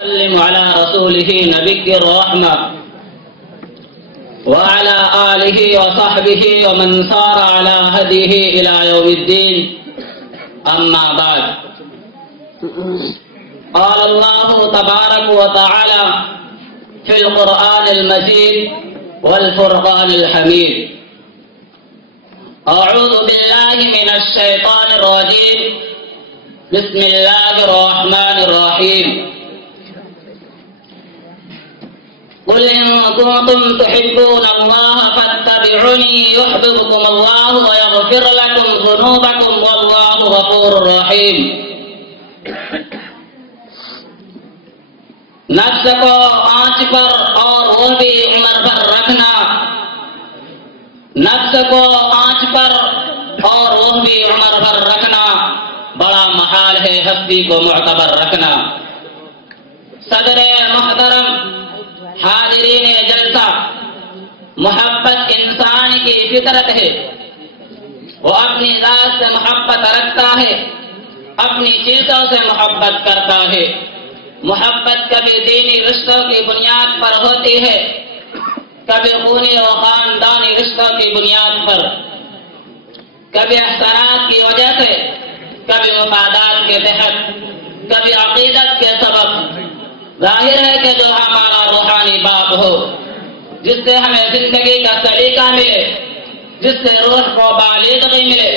وسلم على رسوله نبي الرحمة وعلى آله وصحبه ومن سار على هديه إلى يوم الدين. أما بعد، قال الله تبارك وتعالى في القرآن المجيد والفرقان الحميد: أعوذ بالله من الشيطان الرجيم، بسم الله الرحمن الرحيم. قل إن كنتم تحبون الله فاتبعوني يحببكم الله ويغفر لكم ذنوبكم والله غفور رحيم. نفس کو آنچ پر اور وہ بھی عمر پر رکھنا، نفس کو آنچ پر اور وہ بھی عمر پر رکھنا بڑا محال ہے ہستی کو معتبر رکھنا. صدر محترم، حاضرین جلسہ، محبت انسان کی فطرت ہے. وہ اپنی ذات سے محبت رکھتا ہے، اپنی چیزوں سے محبت کرتا ہے. محبت کبھی دینی رشتوں کی بنیاد پر ہوتی ہے، کبھی خونی و خاندانی رشتوں کی بنیاد پر، کبھی احسانات کی وجہ سے، کبھی مفادات کے تحت، کبھی عقیدت کے سبب. ظاہر ہے کہ جو ہمارا روحانی باپ ہو، جس سے ہمیں زندگی کا سلیقہ ملے، جس سے روح کو بالغی ملے،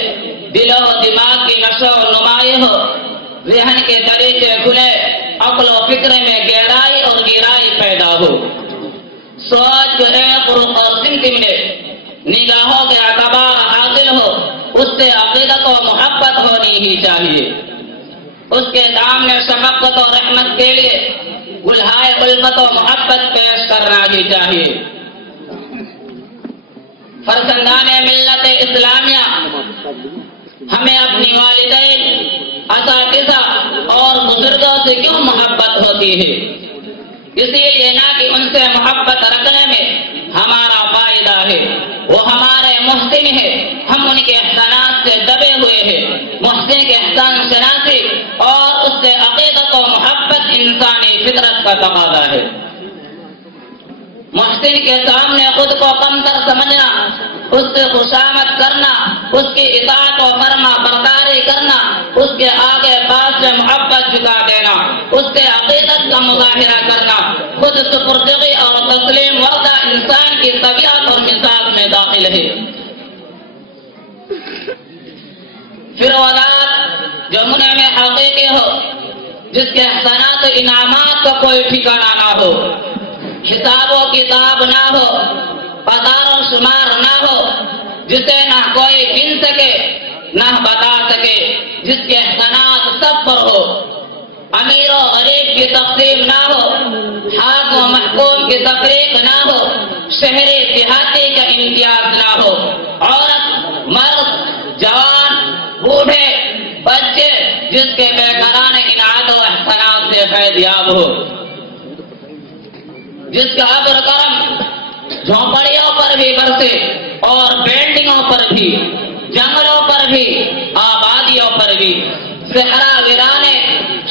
دل و دماغ کی نشو و نمائی ہو، ذہن کے طریقے کھلے، عقل و فکر میں گہرائی اور گہرائی پیدا ہو، سوچ جو ایک رخ اور سمت ملے، نگاہوں کے اعتبار حاصل ہو، اس سے عقیدت و محبت ہونی ہی چاہیے. اس کے سامنے شفقت و رحمت کے لیے گلہائے الفت و محبت پیش کرنا ہی چاہیے. فرزندان ملت اسلامیہ، ہمیں اپنی والدین، اساتذہ اور بزرگوں سے کیوں محبت ہوتی ہے؟ اسی لیے نہ کہ ان سے محبت رکھنے میں ہمارا فائدہ ہے، وہ ہمارے محسن ہے، ہم ان کے احسانات سے دبے ہوئے ہیں. محسن کے احسان شناسی اور اس سے عقیدت و محبت انسانی فطرت کا تقاضا ہے. محسن کے سامنے خود کو کمتر سمجھنا، اس سے خوشامد کرنا، اس کی اطاعت و فرما برداری کرنا، اس کے آگے پاس سے محبت جھکا دینا، اس سے عقیدت کا مظاہرہ کرنا، خود سپردگی اور تسلیم وردہ انسان کی طبیعت اور مزاج میں داخل ہے. پھر وہ ذات جو منعم حقیقی ہو، جس کے احسانات و انعامات کا کوئی ٹھکانہ نہ ہو، حساب و کتاب نہ ہو، پدار و شمار نہ ہو، جسے نہ کوئی گن سکے نہ بتا سکے، جس کے احسانات سب پر ہو. امیر و غریب کی تقسیم نہ ہو، حاکم و محکوم کی تفریق نہ ہو، شہری دیہاتی کا امتیاز نہ ہو، عورت مرد جوان بوڑھے بچے جس کے بے قرار انعام و احسانات سے فیض یاب ہو، جس کا ابر کرم جھونپڑیوں پر بھی برسے اور بلڈنگوں پر بھی، جنگلوں پر بھی، آبادیوں پر بھی. صحرا ویرانے،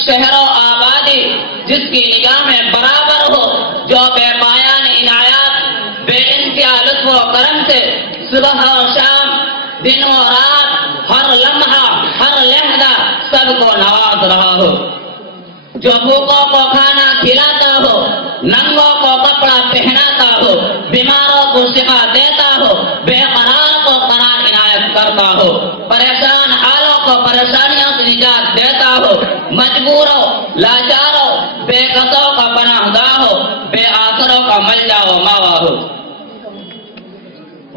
شہر و آبادی جس کی نگاہ میں برابر ہو، جو بے پایان عنایات، بے انتہا لطف و کرم سے صبح و شام، دن و رات، ہر لمحہ ہر لہجہ سب کو نواز رہا ہو، جو بھوکوں کو کھانا کھلاتا ہو، ننگوں کو کپڑا پہناتا ہو، بیماروں کو شفا دیتا ہو، بے قرار کو قرار عنایت کرتا ہو، پریشان حالوں کو پریشانیوں سے نجات دیتا ہو، مجبوروں، لاچاروں، بے کسوں کا پناہ گاہ ہو، بے آسروں کا ملجا و ماوا ہو.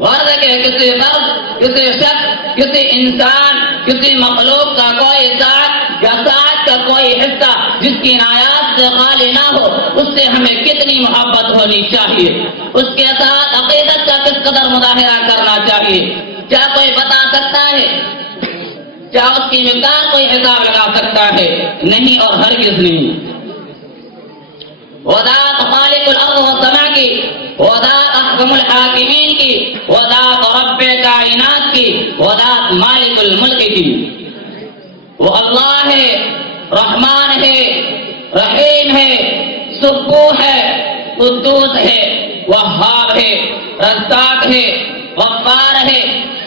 غرض کے کسی فرد، کسی شخص، کسی انسان، کسی مخلوق کا کوئی ساتھ یا ساتھ کا کوئی حصہ جس کی عنایات سے خالی نہ ہو، اس سے ہمیں کتنی محبت ہونی چاہیے، اس کے ساتھ عقیدت کا کس قدر مظاہرہ کرنا چاہیے. کیا کوئی بتا سکتا ہے؟ کیا اس کی مقدار کوئی حساب لگا سکتا ہے؟ نہیں اور ہرگز نہیں. وہ ذات خالق الارض والسماء کی، وہ ذات احکم الحاکمین کی، وہ ذات رب کائنات کی، وہ ذات مالک الملک کی. وہ اللہ ہے، رحمان ہے، رحیم ہے، سبوح ہے، قدوس ہے، وہاب ہے، رزاق ہے، غفار ہے،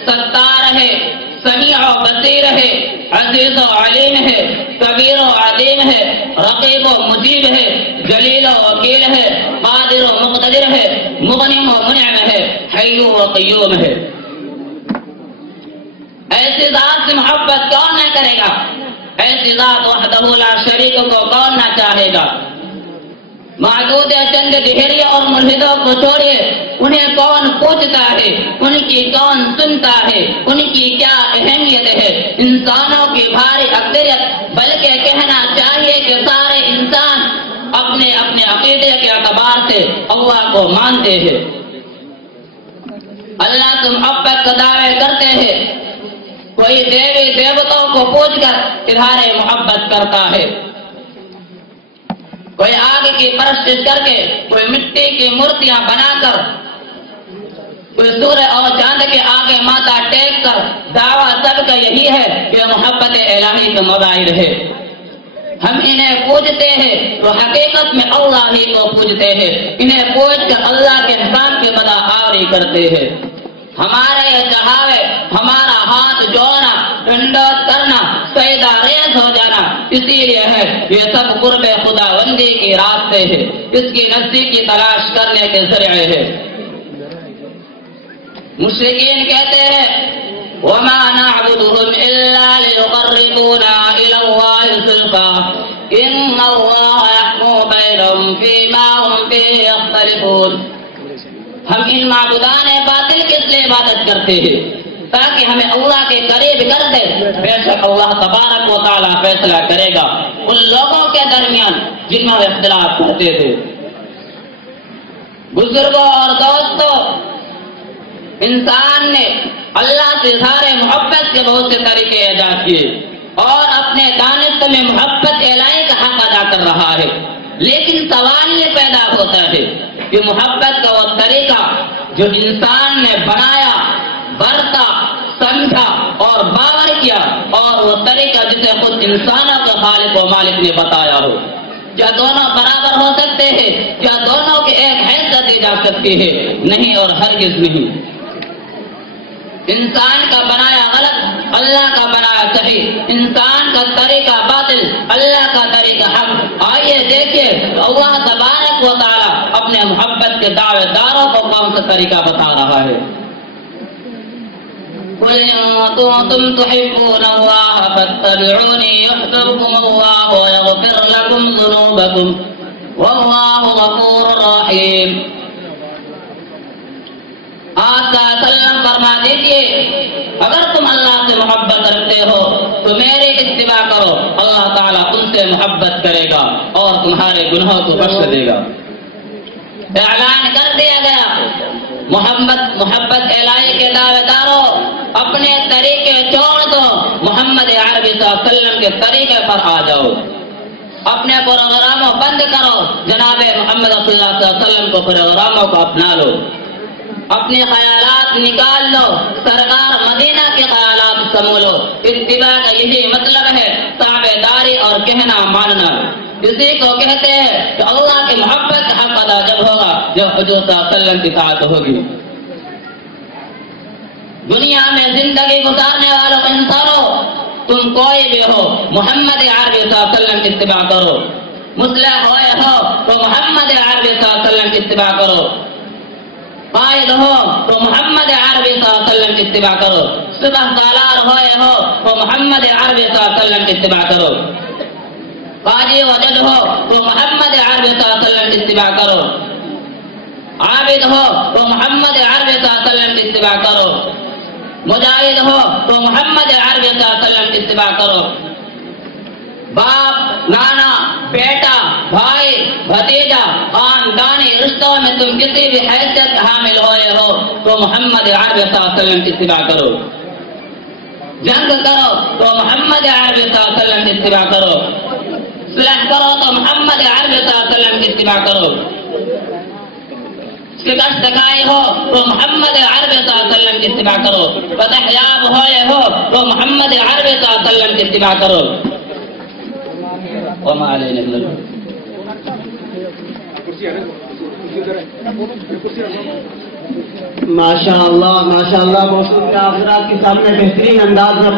ستار ہے، سمیع و بصیر ہے، عزیز و علیم ہے، کبیر و عظیم ہے، رقیب و مجیب ہے، جلیل و وکیل ہے، قادر و مقتدر ہے، مغنم و منعم ہے، حی و قیوم ہے۔ ایسی ذات سے محبت کون نہ کرے گا؟ ایسی ذات وحدہ لا شریک کو کون نہ چاہے گا؟ معدود چند دہریوں اور ملحدوں کو چھوڑیے، انہیں کون پوچھتا ہے، ان کی کون سنتا ہے، ان کی کیا اہمیت ہے؟ انسانوں کی بھاری اکثریت، بلکہ کہنا چاہیے کہ سارے انسان اپنے اپنے عقیدے کے اعتبار سے اللہ کو مانتے ہیں، اللہ سے محبت کا دعوے کرتے ہیں، کوئی دیوی دیوتوں کو پوچھ کر اظہار محبت کرتا ہے، کوئی آگ کی پرستش کر کے، کوئی مٹی کی مورتیاں بنا کر، کوئی سورج اور چاند کے آگے ماتھا ٹیک کر دعویٰ سب کا یہی ہے کہ محبت الہی کا مظاہر ہے۔ ہم انہیں پوجتے ہیں تو حقیقت میں اللہ ہی کو پوجتے ہیں، انہیں پوج کر اللہ کے احکام کی بدا آوری کرتے ہیں۔ ہمارے یہ چاہے ہمارا ہاتھ جوڑنا، ڈنڈوت کرنا، سجدہ ریز ہو جانا اسی لیے ہے، یہ سب قرب خداوندی کے راستے ہے، اس کی نزدیک کی تلاش کرنے کے ذریعے ہے۔ مشرکین کہتے ہیں وَمَا نَعْبُدُهُمْ إِلَّا لِيُقَرِّبُونَا إِلَى اللَّهِ زُلْفَىٰ إِنَّ اللَّهَ يَحْكُمُ بَيْنَهُمْ فِيمَا هُمْ فِيهِ يَخْتَلِفُونَ۔ ہم ان معبودان باطل کے لیے عبادت کرتے ہیں تاکہ ہمیں اللہ کے قریب کر دے، بے شک اللہ تبارک و تعالیٰ فیصلہ کرے گا ان لوگوں کے درمیان جن میں اختلاف کرتے تھے۔ بزرگوں اور دوستوں، انسان نے اللہ سے اظہار محبت کے بہت سے طریقے ایجاد کیے اور اپنے دانش میں محبت الہی کا حق ادا کر رہا ہے، لیکن سوال یہ پیدا ہوتا ہے کہ محبت کا وہ طریقہ جو انسان نے بنایا، برتا، سمجھا اور باور کیا، اور وہ طریقہ جسے خود انسانوں کے خالق و مالک نے بتایا ہو، کیا دونوں برابر ہو سکتے ہیں؟ کیا دونوں کی ایک حیثیت دی جا سکتی ہے؟ نہیں اور ہرگز نہیں۔ انسان کا بنایا غلط، اللہ کا بنایا صحیح، انسان کا طریقہ باطل، اللہ کا طریقہ حق۔ آئیے دیکھیے اللہ تبارک و تعالیٰ اپنے محبت کے دعوے داروں کو کون سا طریقہ بتا رہا ہے۔ قُلْ إِن كُنتُمْ تُحِبُّونَ اللَّهَ فَاتَّبِعُونِي يُحْبِبْكُمُ اللَّهُ وَيَغْفِرْ لَكُمْ ذُنُوبَكُمْ وَاللَّهُ غَفُورٌ رَحِيمٌ۔ آپ کا سلام فرما دیجئے اگر تم اللہ سے محبت رکھتے ہو تو میری اتباع کرو، اللہ تعالیٰ ان سے محبت کرے گا اور تمہارے گناہوں کو بخش دے گا۔ اعلان کر دیا گیا محبت الہی کے دعوے داروں، اپنے طریقے چھوڑ دو، محمد عربی صلی اللہ علیہ وسلم کے طریقے پر آ جاؤ، اپنے پروگراموں بند کرو، جناب محمد صلی اللہ علیہ وسلم کو پروگراموں کو اپنا لو، اپنے خیالات نکال لو، سرکار مدینہ کے خیالات سمولو۔ اتباع کا یہی مطلب ہے تابعداری اور کہنا ماننا۔ اسی کو کہتے ہیں کہ اللہ کی محبت کا حق ادا جب ہوگا جب حضور صلی اللہ علیہ وسلم کی اطاعت ہوگی۔ دنیا میں زندگی گزارنے والوں انسانوں، تم کوئی بھی ہو، محمد عربی صلی اللہ علیہ وسلم کی اتباع کرو۔ مسلح ہوئے ہو تو محمد عربی صلی اللہ علیہ وسلم کی اتباع کرو، قائد ہو تو محمد عربی صلی اللہ علیہ وسلم کی اتباع کرو، صبح سالار ہوئے ہو تو محمد عربی صلی اللہ علیہ وسلم کی اتباع کرو، قاضی و جج ہو تو محمد عربی صلی اللہ علیہ وسلم کی اتباع کرو، عابد ہو تو محمد عربی صلی اللہ علیہ وسلم کی اتباع کرو، مجاہد ہو تو محمد عربی صلی اللہ علیہ وسلم کی اتباع کرو، باپ، نانا، بیٹا، بھائی، بھتیجا، خاندانی رشتوں میں تم کسی بھی حیثیت حامل ہوئے ہو تو محمد عربی صلی اللہ علیہ وسلم کی اتباع کرو، جنگ کرو تو محمد عربی صلی اللہ علیہ وسلم کی اتباع کرو، صلح کرو تو محمد عربی صلی اللہ علیہ وسلم کی اتباع کرو، شکست سکائی ہو تو محمد عربی صلی اللہ علیہ وسلم کی اتباع کرو، فتح یاب ہوئے ہو تو محمد عربی صلی اللہ علیہ وسلم کی اتباع کرو۔ وما علينا إلا البلاغ۔ ماشاء اللہ موصوف حضرات کے سامنے بہترین انداز میں